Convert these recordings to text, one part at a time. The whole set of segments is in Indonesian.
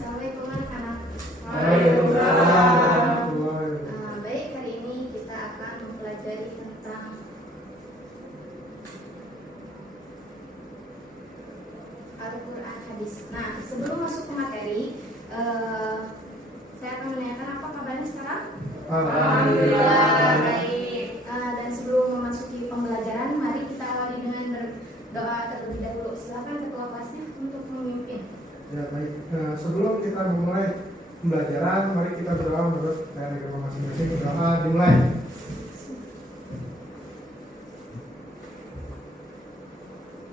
Assalamualaikum anak-anak. Waalaikumsalam. Baik, hari ini kita akan mempelajari tentang Al-Quran hadis. Nah, sebelum masuk ke materi, saya akan menanyakan apa kabarnya sekarang? Alhamdulillah. Baik. Dan sebelum memasuki pembelajaran, mari kita awali dengan berdoa terlebih dahulu. Silakan ketua kelasnya untuk memimpin. Ya baik. Sebelum kita memulai pembelajaran, mari kita berdoa menurut agama masing-masing. Berdoa dimulai.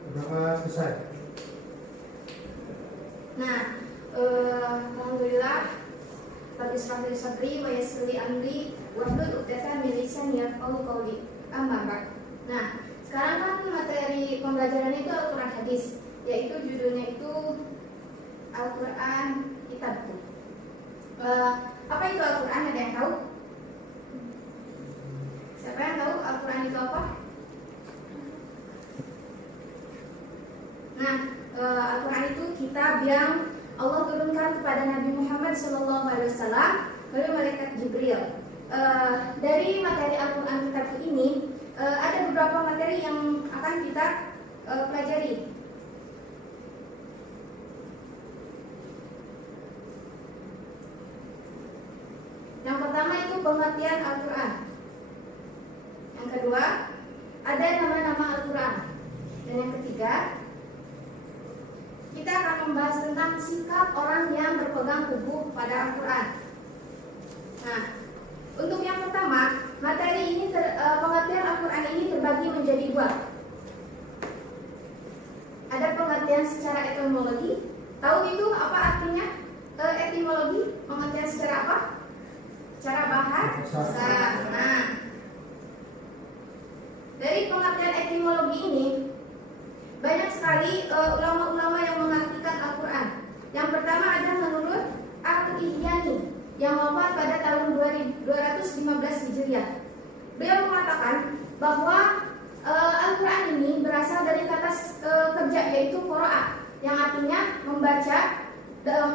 Berdoa selesai. Nah, alhamdulillah. Rabbi shrah li sadri wa yassir li amri wahlul 'uqdatam min lisani yafqahu qawli. Amma ba'd. Nah, sekarang kan materi pembelajaran itu Al-Quran hadis, yaitu judulnya itu Al-Quran Kitabku. Apa itu Al-Quran? Ada yang tahu? Siapa yang tahu Al-Quran itu apa? Nah, Al-Quran itu kitab yang Allah turunkan kepada Nabi Muhammad SAW melalui malaikat Jibril. Dari materi Al-Quran Kitabku ini ada beberapa materi yang akan kita pelajari. Yang pertama itu pengertian Al-Quran. Yang kedua, ada nama-nama Al-Quran. Dan yang ketiga, kita akan membahas tentang sikap orang yang berpegang teguh pada Al-Quran. Nah, untuk yang pertama, materi ini pengertian Al-Quran ini terbagi menjadi dua. Ada pengertian secara etimologi. Tahu itu apa artinya? Etimologi, pengertian secara apa? Secara bahasa. Nah, dari pengertian etimologi ini banyak sekali ulama-ulama yang mengartikan Al-Quran. Yang pertama ada menurut Al-Ihyani yang wafat pada tahun 215 Hijriah. Beliau mengatakan bahwa Al-Quran ini berasal dari kata kerja yaitu qiraah, yang artinya membaca,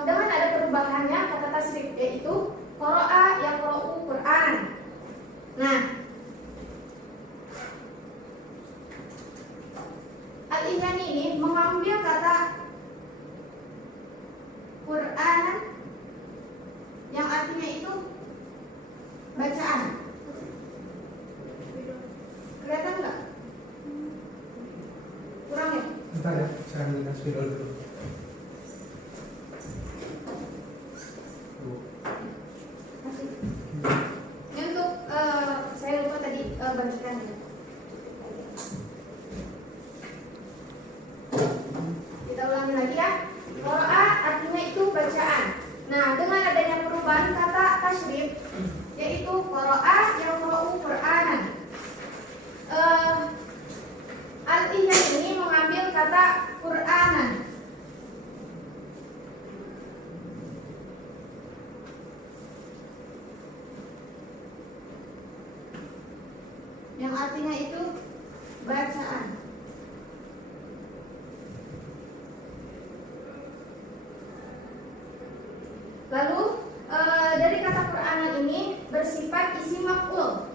dengan ada perubahannya kata tasrif yaitu qiraah yang qira'u Quran. Nah, Al-Ihyani ini mengambil kata Quran yang artinya itu bacaan. Kelihatan nggak? Kurang ya? Bentar ya, saya minta spidol dulu. Masih. Ini untuk saya lupa tadi bagikan ya. Kita ulangi lagi ya. Qiraah artinya itu bacaan. Nah, dengan adanya perubahan kata tasyrif yaitu qiraah yang qira'u Qur'anan. Al-Ihyani ini mengambil kata Qur'anan. Yang artinya itu bacaan. Lalu dari kata Qur'anan ini bersifat isim maf'ul,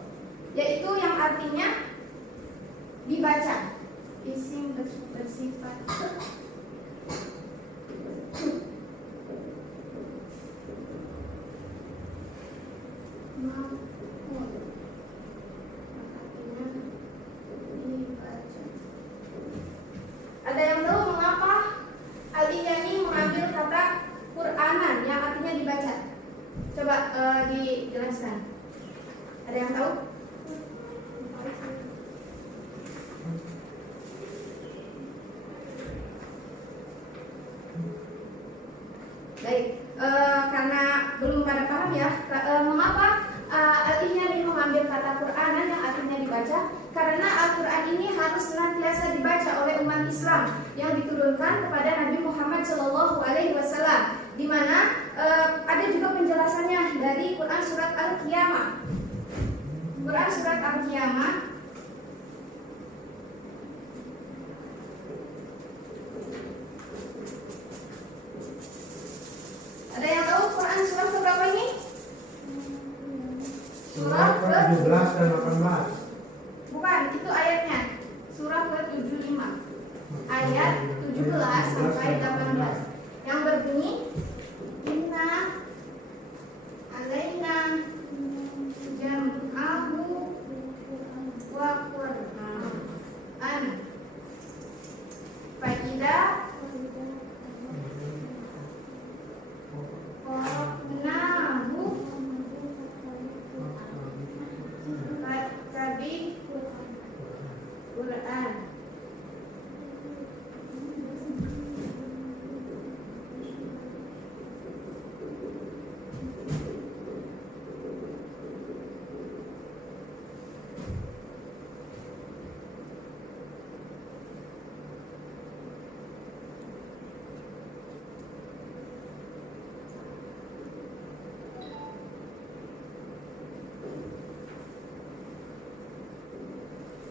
yaitu yang artinya dibaca. Isim bersifat maf'ul, artinya dibaca. Ada yang tahu mengapa Al-Ihyani mengambil kata Qur'anan yang artinya dibaca? Coba dijelaskan. Ada yang tahu? Baik, karena belum pada paham ya, mengapa Al-Ihyani mengambil kata Qur'anan yang artinya dibaca? Karena Al-Quran ini harus senantiasa dibaca oleh umat Islam yang diturunkan kepada Nabi Muhammad SAW, di mana ada juga penjelasannya dari Quran surat Al-Qiyamah. Quran surat Al-Qiyamah Al-Quran surah berapa ini? Surah ke-17 dan 18. Bukan, itu ayatnya. Surah ke-75 ayat 17 sampai 18 yang berbunyi inna alaina jam'ahu wa qur'an fa idza qara'nahu fattabi Quran.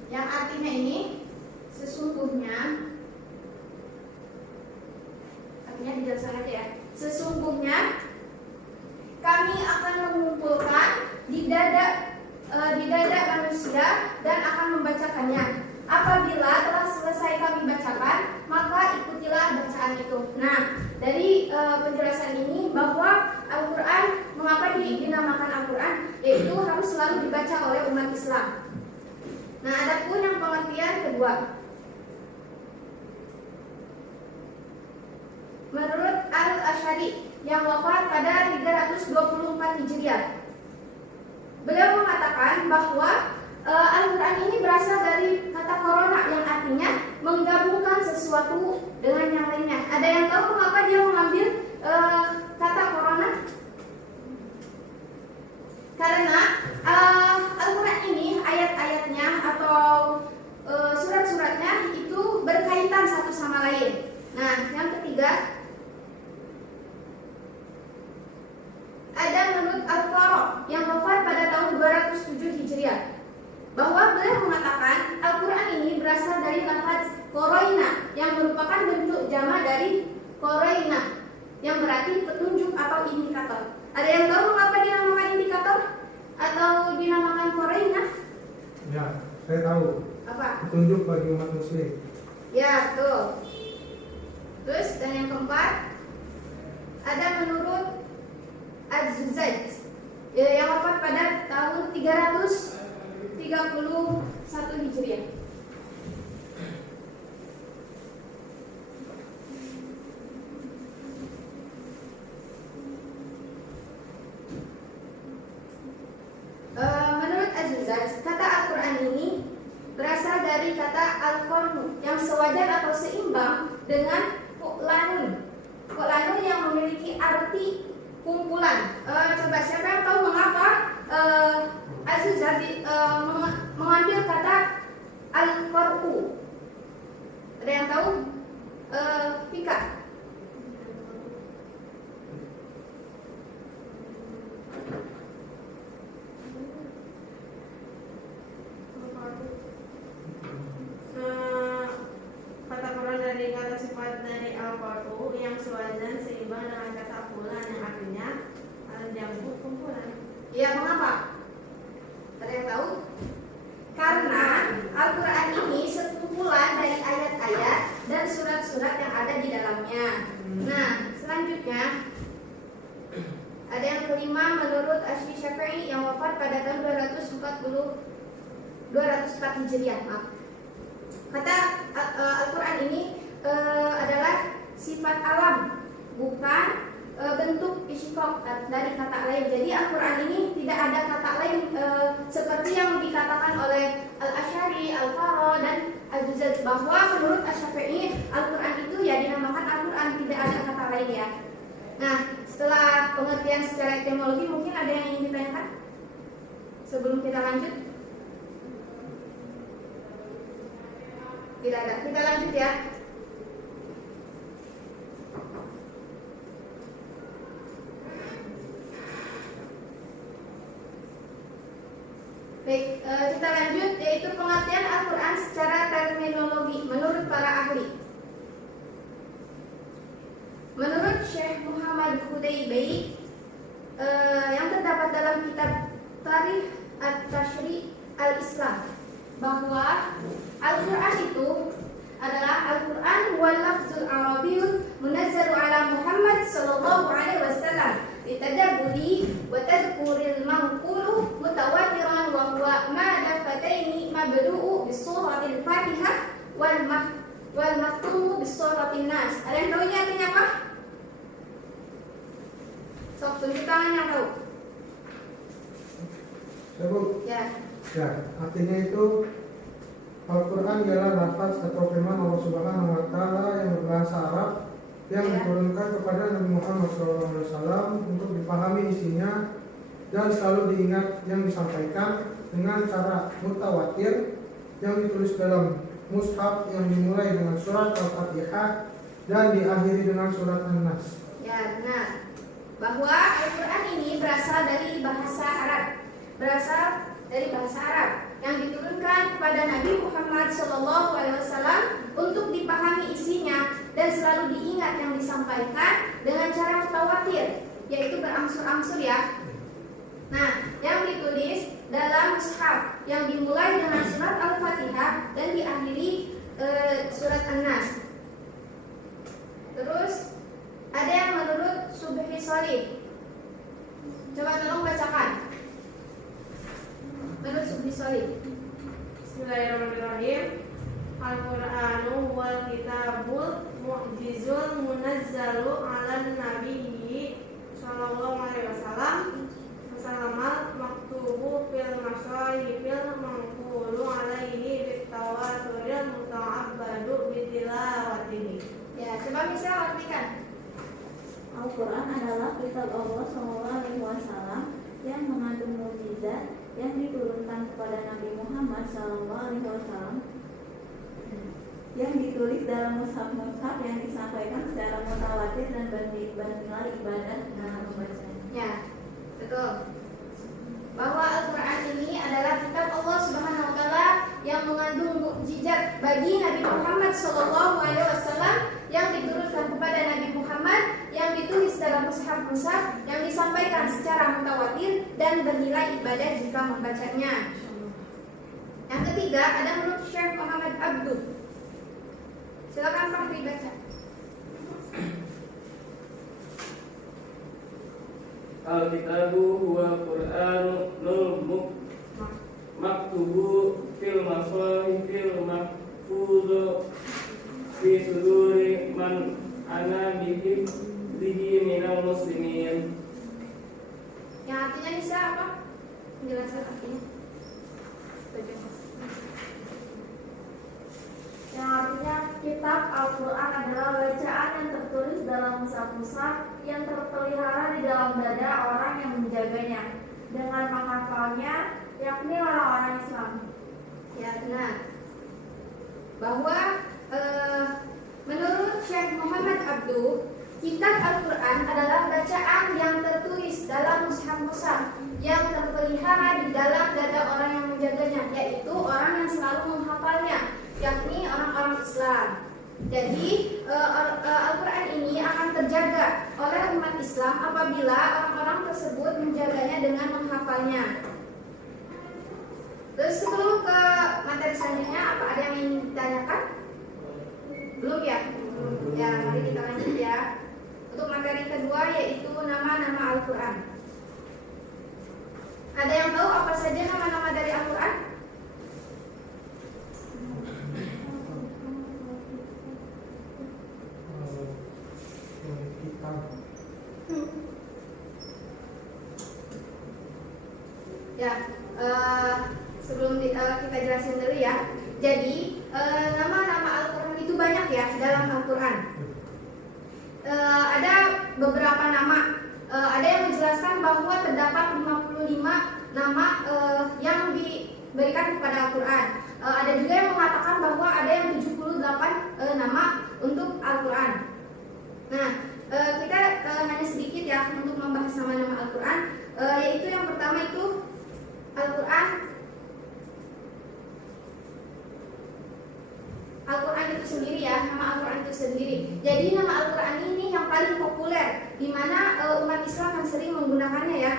Yang artinya ini sesungguhnya, artinya dijelaskan aja ya. Sesungguhnya kami akan mengumpulkan di dada manusia dan akan membacakannya. Apabila telah selesai kami bacakan, maka ikutilah bacaan itu. Nah, dari penjelasan ini bahwa Al-Quran, mengapa dinamakan Al-Quran, yaitu harus selalu dibaca oleh umat Islam. Nah, adapun yang pengertian kedua, menurut Al-Asy'ari yang wafat pada 324 Hijriah, beliau mengatakan bahwa Al-Quran ini berasal dari kata corona yang artinya menggabungkan sesuatu dengan yang lainnya. Ada yang tahu mengapa dia mengambil kata corona? Karena Al-Quran ini ayat-ayatnya atau surat-suratnya itu berkaitan satu sama lain. Nah, yang ketiga, ada menurut Al-Faraq yang wafat pada tahun 207 Hijriah, bahwa beliau mengatakan Al-Quran ini berasal dari lafaz qaraina yang merupakan bentuk jama dari qaraina yang berarti petunjuk atau indikator. Ada yang tahu mengapa dinamakan indikator atau dinamakan qaraina? Ya, saya tahu. Apa? Petunjuk bagi umat muslim. Ya, betul. Terus dan yang keempat, ada menurut Az-Zaid yang wafat pada tahun 331 Hijriah. Menurut Az-Zaid, kata Al-Quran ini berasal dari kata al-qarnu yang sewajar atau seimbang dengan fu'lanun. Fu'lanun yang memiliki arti kumpulan. Coba siapa yang tahu mengapa Az-Zaid mengambil kata al-qar'u? Ada yang tahu? Fika. Kata Quran dari kata sifat dari al-qar'u yang sewazan seimbang dengan kata fulan yang artinya al-jam'u kumpulan. Iya, mengapa? Ada yang tahu? Karena Al-Quran ini sekumpulan dari ayat-ayat dan surat-surat yang ada di dalamnya. Nah, selanjutnya ada yang kelima menurut Asy-Syafi'i yang wafat pada tahun 204 Hijriah. Maaf. Kata Al-Quran ini adalah sifat alam, bukan bentuk isyqaq dari kata lain. Jadi Al-Quran ini tidak ada kata lain seperti yang dikatakan oleh Al-Asy'ari, Al-Faraq dan Al-Zaid, bahwa menurut Asy-Syafi'i Al-Quran itu ya dinamakan Al-Quran, tidak ada kata lain ya. Nah, setelah pengertian secara etimologi, mungkin ada yang ingin ditanyakan sebelum kita lanjut? Tidak ada. Kita lanjut ya. Baik, kita lanjut, yaitu pengertian Al-Quran secara terminologi menurut para ahli. Menurut Syekh Muhammad Hudaybi, yang terdapat dalam kitab Tarikh At-Tashri' Al-Islam bahwa Al-Quran itu adalah Al-Quran wal lafzul arabiyyun munazzalu ala Muhammad sallallahu alaihi wasallam litadabburi wa tadhkuril manqulu mutawatiran wa huwa ma dafataini mabdu'u bis suratil Fatihah wal maktumu bis suratin Nas. Ada yang tahu ini artinya apa? Sok tunjuk tangan yang tahu. Coba. Ya. Ya, artinya itu Al-Quran ialah lafaz atau firman Allah Subhanahu wa Ta'ala yang berbahasa Arab yang diturunkan kepada Nabi Muhammad SAW untuk dipahami isinya dan selalu diingat yang disampaikan dengan cara mutawatir yang ditulis dalam mushaf yang dimulai dengan surat Al-Fatihah dan diakhiri dengan surat An-Nas. Ya, benar. Bahwa Al-Quran ini berasal dari bahasa Arab yang diturunkan kepada Nabi Muhammad SAW untuk dipahami isinya dan selalu diingat yang disampaikan dengan cara mutawatir, yaitu berangsur-angsur ya. Nah, yang ditulis dalam mushaf yang dimulai dengan surat Al-Fatihah dan diakhiri surat An-Nas. Terus ada yang menurut Subhi Sholih. Coba tolong bacakan. Menurut Subhi Sholih. Bismillahirrahmanirrahim. Al-Qur'anu wal kitabul mu'jizul munazzalu 'alan nabiyyi sallallahu alaihi wasallam maktubu fil masyayifil manqulu alaihi bitawaturil muta'abbadu bitilawatihi. Ya, coba bisa artikan. Al-Quran adalah kitab Allah SAW yang mengandung mukjizat yang diturunkan kepada Nabi Muhammad SAW yang ditulis dalam mushaf-mushaf yang disampaikan secara mutawatir dan bernilai ibadat dalam membacanya. Ya, betul. Bahwa Al-Quran ini adalah kitab Allah Subhanahu wa Ta'ala yang mengandung mukjizat bagi Nabi Muhammad SAW yang diturunkan kepada Nabi Muhammad, yang ditulis dalam mushaf-mushaf yang disampaikan secara mutawatir dan bernilai ibadah jika membacanya. Yang ketiga ada menurut Syekh Muhammad Abduh. Silakan Pak dibaca. Al-kitabu huwa Qur'anul maktubu fil masahifil mahfudhu fi suduri man ana bihi minal muslimin. Yang artinya bisa apa? Menjelaskan artinya. Yang artinya kitab Al-Quran adalah bacaan yang tertulis dalam mushaf-mushaf yang terpelihara di dalam dada orang yang menjaganya dengan menghafalnya, yakni orang-orang Islam. Ya, benar. Bahwa menurut Syekh Muhammad Abduh, kitab Al-Quran adalah bacaan yang tertulis dalam mushaf-mushaf yang terpelihara di dalam dada orang yang menjaganya, yaitu orang yang selalu menghafalnya, yakni orang-orang Islam. Jadi Al-Quran ini akan terjaga oleh umat Islam apabila orang-orang tersebut menjaganya dengan menghafalnya. Terus sebelum ke materi selanjutnya, apa ada yang ingin ditanyakan? Belum ya? Ya, mari kita lanjut ya. Untuk materi kedua yaitu nama-nama Al-Quran. Ada yang tahu apa saja nama-nama dari Al-Quran? Ya, sebelum kita jelasin dulu ya. Jadi nama-nama Al-Quran itu banyak ya dalam Al-Quran. Ada beberapa nama. Ada yang menjelaskan bahwa terdapat 55 nama yang diberikan kepada Al-Quran. Ada juga yang mengatakan bahwa ada yang 78 nama untuk Al-Quran. Nah, kita hanya sedikit ya untuk membahas nama-nama Al-Quran, yaitu yang pertama itu Al-Quran itu sendiri ya, nama Al-Quran itu sendiri. Jadi nama Al-Quran ini yang paling populer di mana umat Islam yang sering menggunakannya ya.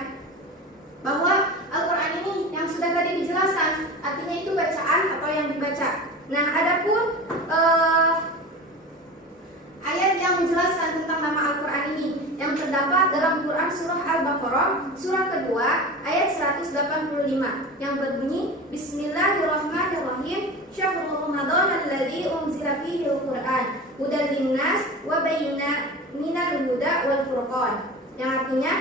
Bahwa Al-Quran ini yang sudah tadi dijelaskan, artinya itu bacaan atau yang dibaca. Nah, adapun ayat yang menjelaskan tentang nama Al-Quran ini yang terdapat dalam Quran surah Al-Baqarah surah kedua ayat 185 yang berbunyi Bismillahirrahmanirrahim Syahrul Ramadan alladzi unzila fihi al-Quran hudan linnas wa bayyinatin minal huda wal furqan, yang artinya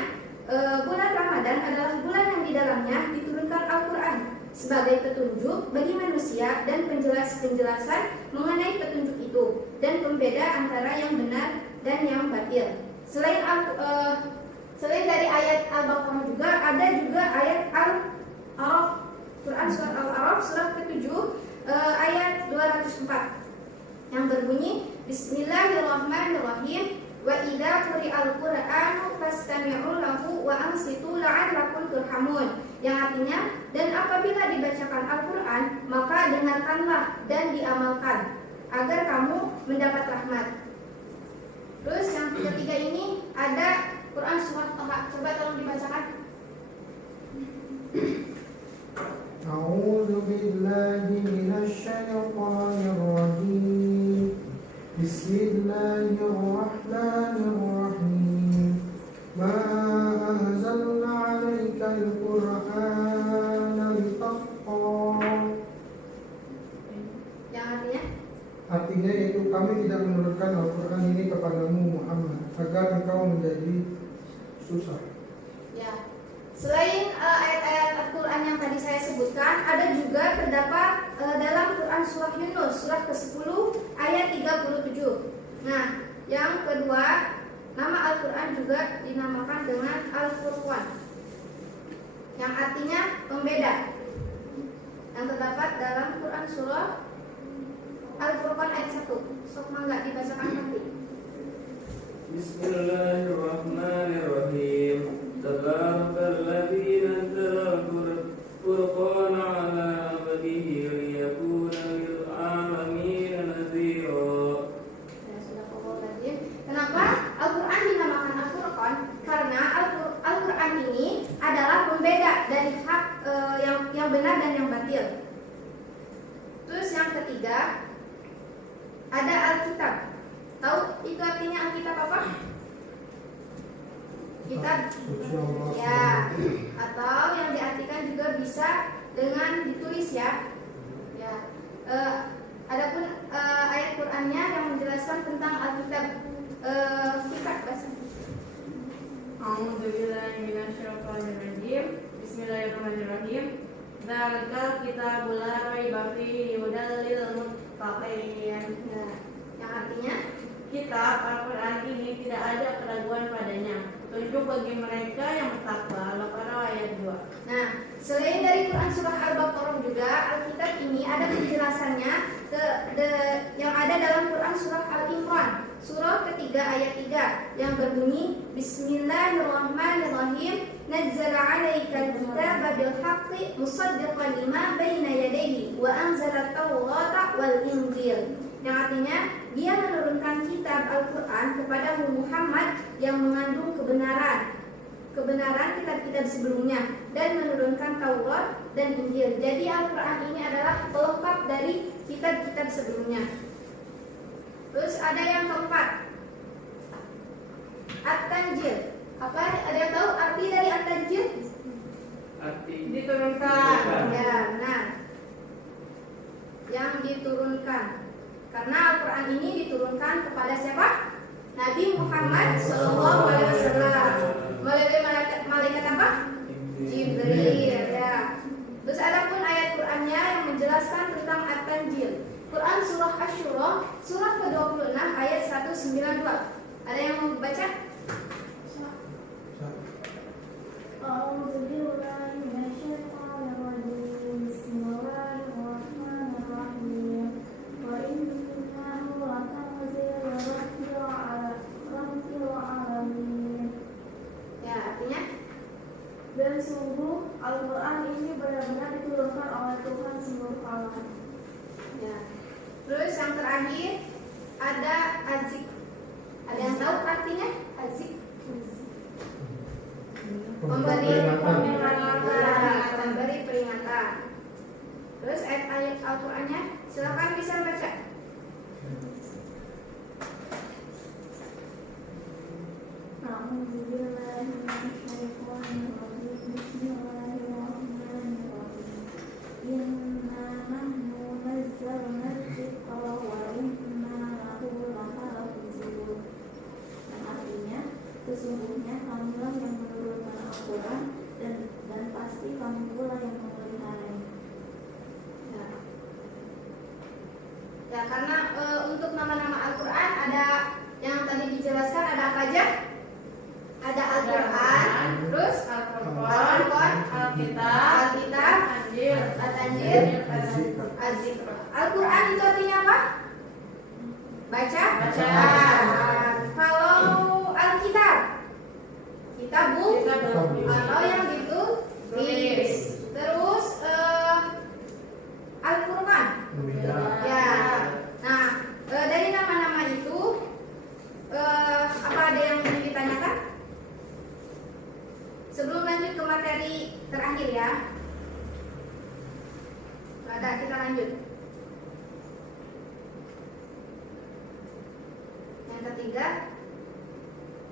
bulan Ramadan adalah bulan yang di dalamnya diturunkan Al-Quran sebagai petunjuk bagi manusia dan penjelasan mengenai petunjuk itu dan pembeda antara yang benar dan yang batil. Selain dari ayat Al-Baqarah juga ada juga ayat Al-A'raf, Quran surat Al-A'raf surat ke-7 ayat 204 yang berbunyi Bismillahirrahmanirrahim wa idza quri'al qur'anu fastami'u lahu wa ansitu la'allakum turhamun, yang artinya dan apabila dibacakan Al-Quran maka dengarkanlah dan diamalkan agar kamu mendapat rahmat. Terus yang ketiga ini ada Quran surat Taha, coba tolong dibacakan. A'udzu billahi minasy syaithanir rajim. Bismillahirrahmanirrahim. Ma anzalna 'alaikal Qur'ana litashqa. Yang artinya Artinya itu kami tidak menurunkan Al-Quran ini kepadamu Muhammad agar engkau menjadi susah. ya. Selain ayat-ayat Al-Quran yang tadi saya sebutkan, ada juga terdapat dalam Quran surah Yunus surah ke-10 ayat 37. Nah, yang kedua, nama Al-Quran juga dinamakan dengan Al-Furqan, yang artinya pembeda, yang terdapat dalam Quran surah Al-Furqan ayat 1. Sok mangga dibacakan nanti. Bismillahirrahmanirrahim. Tabarakalladzi nazzala al-Furqana 'ala 'abdihi liyakuna lil 'alamin nadhira. Ya, sudah pokok tadi. Kenapa Al-Quran dinamakan Al-Furqan? Karena Al-Quran ini adalah pembeda dari hak yang benar dan yang batil. Terus yang ketiga ada Alkitab. Tahu itu artinya Alkitab apa? Kitab. Suci Allah. Ya. Atau yang diartikan juga bisa dengan ditulis ya. Ya. Adapun ayat Qur'annya yang menjelaskan tentang Alkitab. Kitab bahasa. A'udzu billahi minasyaitonir rajim. Bismillahirrahmanirrahim. Dzalikal kitabul la raiba fihi hudal lil muttaqin. Nah, yang artinya Kitab Al-Quran ini tidak ada keraguan padanya, petunjuk bagi mereka yang bertakwa. Al-Baqarah ayat 2. Nah, selain dari Quran surah Al-Baqarah juga Alkitab ini ada penjelasannya yang ada dalam Quran surah Al-Imran surah ketiga ayat 3 yang berbunyi Bismillahirrahmanirrahim nazzala 'alaikal kitaba bil haqqi musaddiqan lima baina yadayhi wa anzala at-taurata wal injil, yang artinya dia menurunkan kitab Al-Quran kepada Muhammad yang mengandung kebenaran kitab-kitab sebelumnya dan menurunkan Taurat dan Injil. Jadi Al-Quran ini adalah pelengkap dari kitab-kitab sebelumnya. Terus ada yang keempat, At-Tanjil. Apa? Ada yang tahu arti dari At-Tanjil? Arti Diturunkan. Ya, benar. Yang diturunkan. Karena Al-Quran ini diturunkan kepada siapa? Nabi Muhammad SAW melalui malaikat apa? Jibril. Ya. Terus ada pun ayat Qurannya yang menjelaskan tentang At-Tanjil. Quran surah Asy-Syura surah ke-26 ayat 192. Ada yang mau baca? A'udzu billahi minasyaitonir rajim. Bismillahirrahmanirrahim. Wa innahu latanzilur rabbil alamin. Ya, artinya Dan sungguh Al-Quran ini benar-benar diturunkan oleh Tuhan seluruh alam. ya. Terus yang terakhir ada Azik. Ada yang tahu artinya Azik? Memberi peringatan. Terus ayat Al-Qur'annya silakan bisa baca. Sesungguhnya kamilah yang menurunkan Al-Quran dan pasti kami pula yang memeliharanya. Ya, karena untuk nama-nama Al-Quran ada yang tadi dijelaskan, ada apa aja? Ada Al-Quran, terus Al-Furqan, Alkitab, At-Tanjil, Az-Zikr. Al-Quran itu artinya apa? Baca. Kalau Alkitab, kitab buku, kalau yang ditulis. Terus Al-Furqan. Ya. Nah, dari nama-nama itu apa ada yang ingin ditanyakan? Sebelum lanjut ke materi terakhir ya. Ada, kita lanjut. Yang ketiga,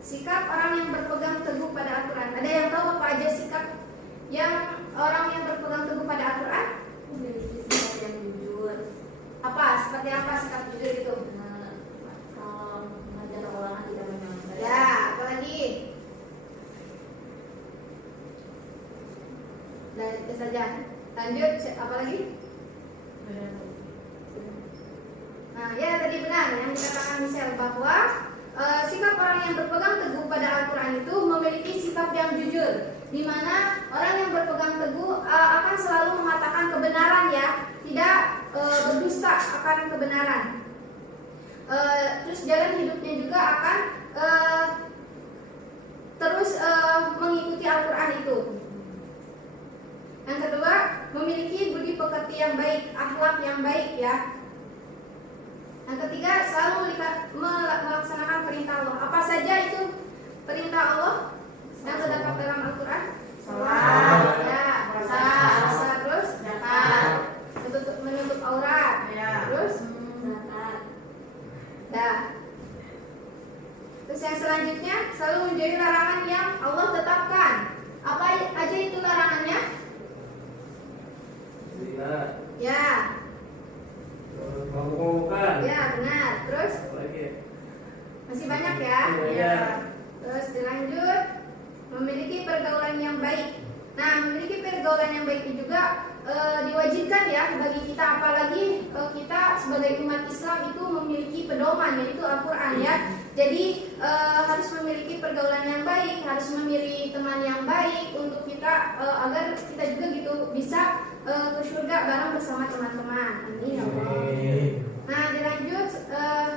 sikap orang yang berpegang teguh pada Al-Quran. Ada yang tahu apa aja sikap yang orang yang berpegang teguh pada Al-Quran? Memiliki sikap yang jujur. Apa? Seperti apa sikap jujur itu? Kalau mengajar orang tidak menyontek. Ya, apalagi? Dan itu saja. Lanjut, apa lagi? Nah, ya tadi benar yang dikatakan Michelle bahwa sikap orang yang berpegang teguh pada Al-Quran itu memiliki sikap yang jujur, di mana orang yang berpegang teguh akan selalu mengatakan kebenaran ya, tidak berdusta akan kebenaran. Terus jalan hidupnya juga akan terus mengikuti Al-Quran itu. Yang kedua, memiliki budi pekerti yang baik, akhlak yang baik ya. Yang ketiga, selalu melaksanakan perintah Allah. Apa saja itu perintah Allah yang terdapat dalam Al-Quran? Salat, ya, puasa, terus zakat, menutup aurat, terus zakat. Dah. Terus yang selanjutnya, selalu menjauhi larangan yang Allah tetapkan. Apa aja itu larangannya? Ya. Bukan. Ya, benar. Terus masih banyak ya. Terus dilanjut, memiliki pergaulan yang baik. Nah, memiliki pergaulan yang baik itu juga diwajibkan ya bagi kita, apalagi kita sebagai umat Islam itu memiliki pedoman yaitu Al-Quran ya. Jadi harus memiliki pergaulan yang baik, harus memilih teman yang baik untuk kita agar kita juga gitu bisa ke surga bareng bersama teman-teman. Amin ya Allah. Nah, dilanjut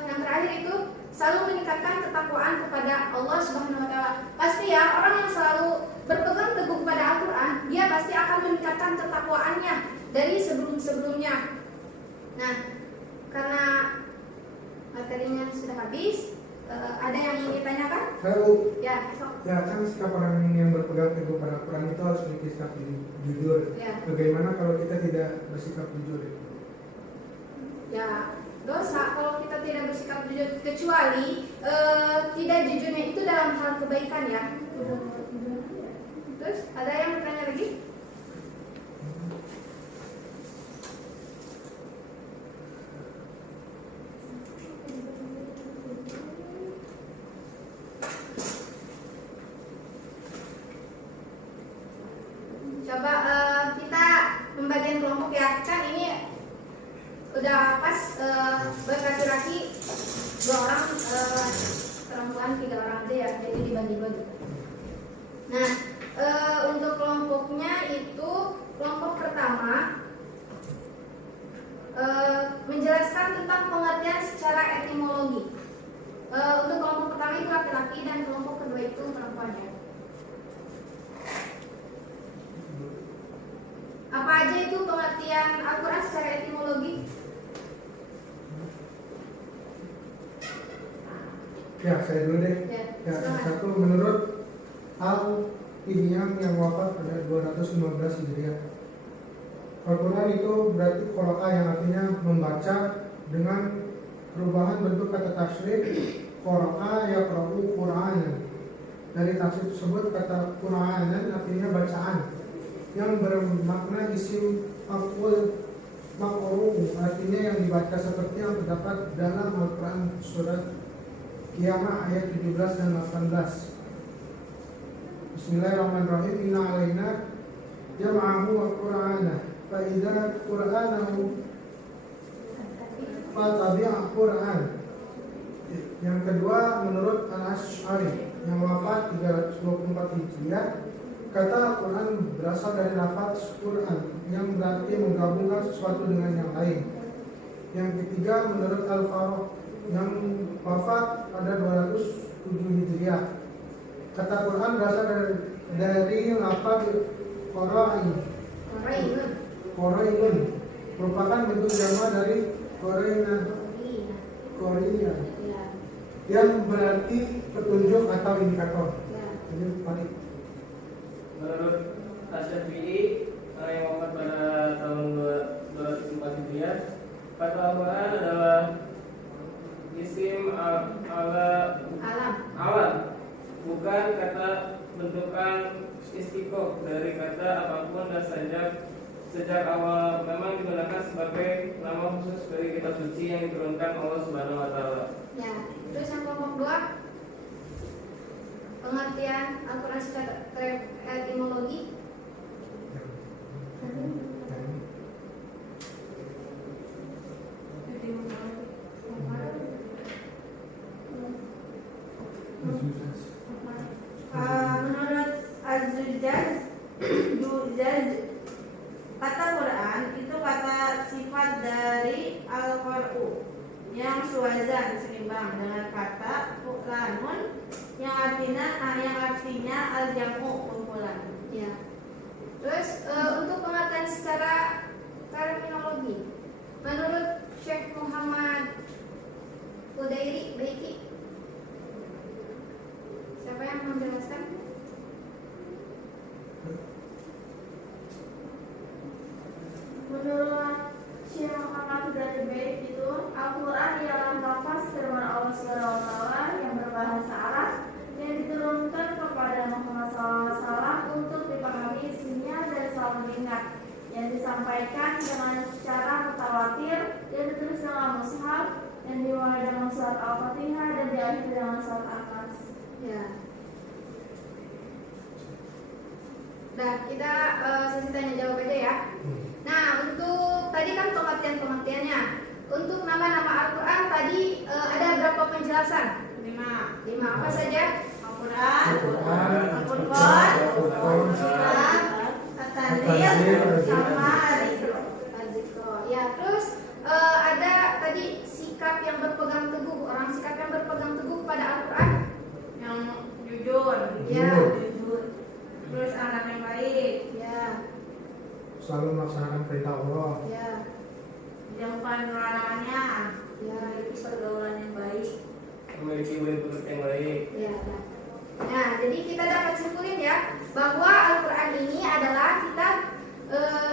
yang terakhir itu selalu meningkatkan ketakwaan kepada Allah Subhanahu wa taala. Pasti ya, orang yang selalu berpegang teguh pada Al-Quran, dia pasti akan meningkatkan ketakwaannya dari sebelum-sebelumnya. Nah, karena materinya sudah habis, ada yang ingin ditanyakan? Ya, sok. Ya, kan sikap orang yang berpegang teguh pada Al-Quran itu harus memiliki sikap jujur. Ya. Bagaimana kalau kita tidak bersikap jujur? Ya, dosa kalau kita tidak bersikap jujur, kecuali tidak jujurnya itu dalam hal kebaikan ya. Terus ada yang bertanya lagi? Coba kita pembagian kelompok ya. Kan ini udah pas berlaki-laki 2 orang, perempuan 3 orang aja ya. Jadi dibagi-bagi. Nah, untuk kelompoknya itu kelompok pertama menjelaskan tentang pengertian secara etimologi. Untuk kelompok pertama itu laki-laki dan kelompok kedua itu perempuan ya. Apa aja itu pengertian Al-Quran secara etimologi? Ya, saya dulu deh. Ya, Ya, silakan. satu menurut yang wafat pada 215 Hijriah. Al-Quran itu berarti qira'a yang artinya membaca dengan perubahan bentuk kata tasrif qira'a yaqra'u Qur'anan. Dari tasrif tersebut kata Qur'anan artinya bacaan yang bermakna isim maf'ul maqru, artinya yang dibaca seperti yang terdapat dalam Al-Quran surat Qiyamah ayat 17 dan 18. Bismillahirrahmanirrahim. Inna alaina jam'ahu wa qur'anah fa idza qur'anahu fatabi' Qur'an. Yang kedua menurut Al-Asy'ari yang wafat 324 Hijriah, kata Al-Quran berasal dari lafaz Quran yang berarti menggabungkan sesuatu dengan yang lain. Yang ketiga menurut Al-Faruq yang wafat pada 207 Hijriah, kata Quran berasal dari lafaz Qurainun merupakan bentuk jamak dari Qurainah yang berarti petunjuk atau indikator. Jadi balik. Menurut Asy-Syafi'i yang wafat pada tahun 204 Hijriah, kata Al-Quran adalah isim alam, bukan kata bentukan istiqoh dari kata apapun dan sejak awal memang digunakan sebagai nama khusus dari kitab suci yang diturunkan Allah Subhanahu wa taala. Ya, terus yang kelompok 2 pengertian Al-Quran secara etimologi. Menurut Az-Zujjaj, kata Quran itu kata sifat dari Al-Qur'u yang suwazan seimbang dengan kata fulanun yang artinya al-jam'u kumpulan. Ya. Terus untuk pengertian secara terminologi, menurut Syekh Muhammad Hudairi Baiti, siapa yang menjelaskan? Menurut Syekh Muhammad Hudairi Baiti itu Al-Quran ialah lafaz firman Allah SWT yang berbahasa Arab yang diturunkan kepada Muhammad SAW untuk dipahami isinya dan selalu diingat, yang disampaikan dengan secara mutawatir, yang ditulis dalam mushaf, yang dimulai dengan surat Al-Fatihah dan diakhiri dengan surat Al-Nas. Ya. Nah, kita sesi tanya jawab aja ya. Nah, untuk tadi kan pengertiannya. Untuk nama-nama Al-Quran tadi ada berapa penjelasan? 5 apa saja? Al-Quran, Al-Furqan, At-Tanzil, sama Al-Iqra. Ya, terus ada tadi sikap yang berpegang teguh, sikap yang berpegang teguh pada Al-Quran Yang jujur, ya. terus anak yang baik, Ya, Selalu melaksanakan perintah Allah. ya, jauhkan larangannya, ya, Memiliki pergaulan yang baik. Memiliki bentuk yang baik. ya. Nah, jadi kita dapat simpulin ya bahwa Al-Quran ini adalah kitab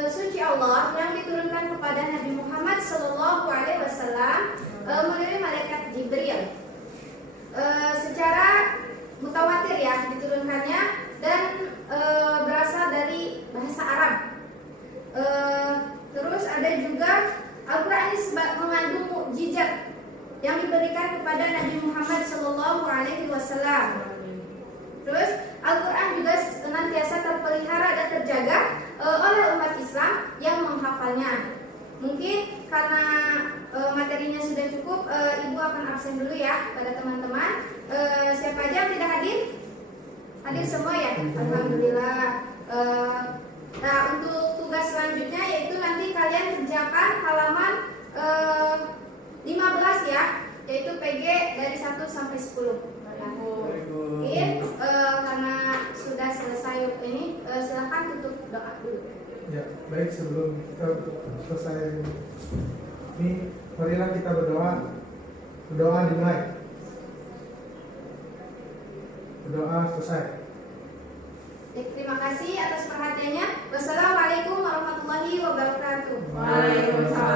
suci Allah yang diturunkan kepada Nabi Muhammad SAW melalui malaikat Jibril. Secara mutawatir ya diturunkannya dan berasal dari bahasa Arab. Terus ada juga Al-Quran ini mengandung mukjizat yang diberikan kepada Nabi Muhammad SAW. Terus Al-Quran juga senantiasa terpelihara dan terjaga oleh umat Islam yang menghafalnya. Mungkin karena materinya sudah cukup, Ibu akan absen dulu ya pada teman-teman. Siapa aja yang tidak hadir? Hadir semua ya? Alhamdulillah. Nah, untuk tugas selanjutnya yaitu nanti kalian kerjakan halaman 15 ya, yaitu PG dari 1 sampai 10. Mungkin karena sudah selesai ini, silakan tutup doa dulu. Ya, baik, sebelum kita selesai ini, marilah kita berdoa. Berdoa dimulai. Berdoa selesai. Terima kasih atas perhatiannya. Wassalamualaikum warahmatullahi wabarakatuh. Waalaikumsalam.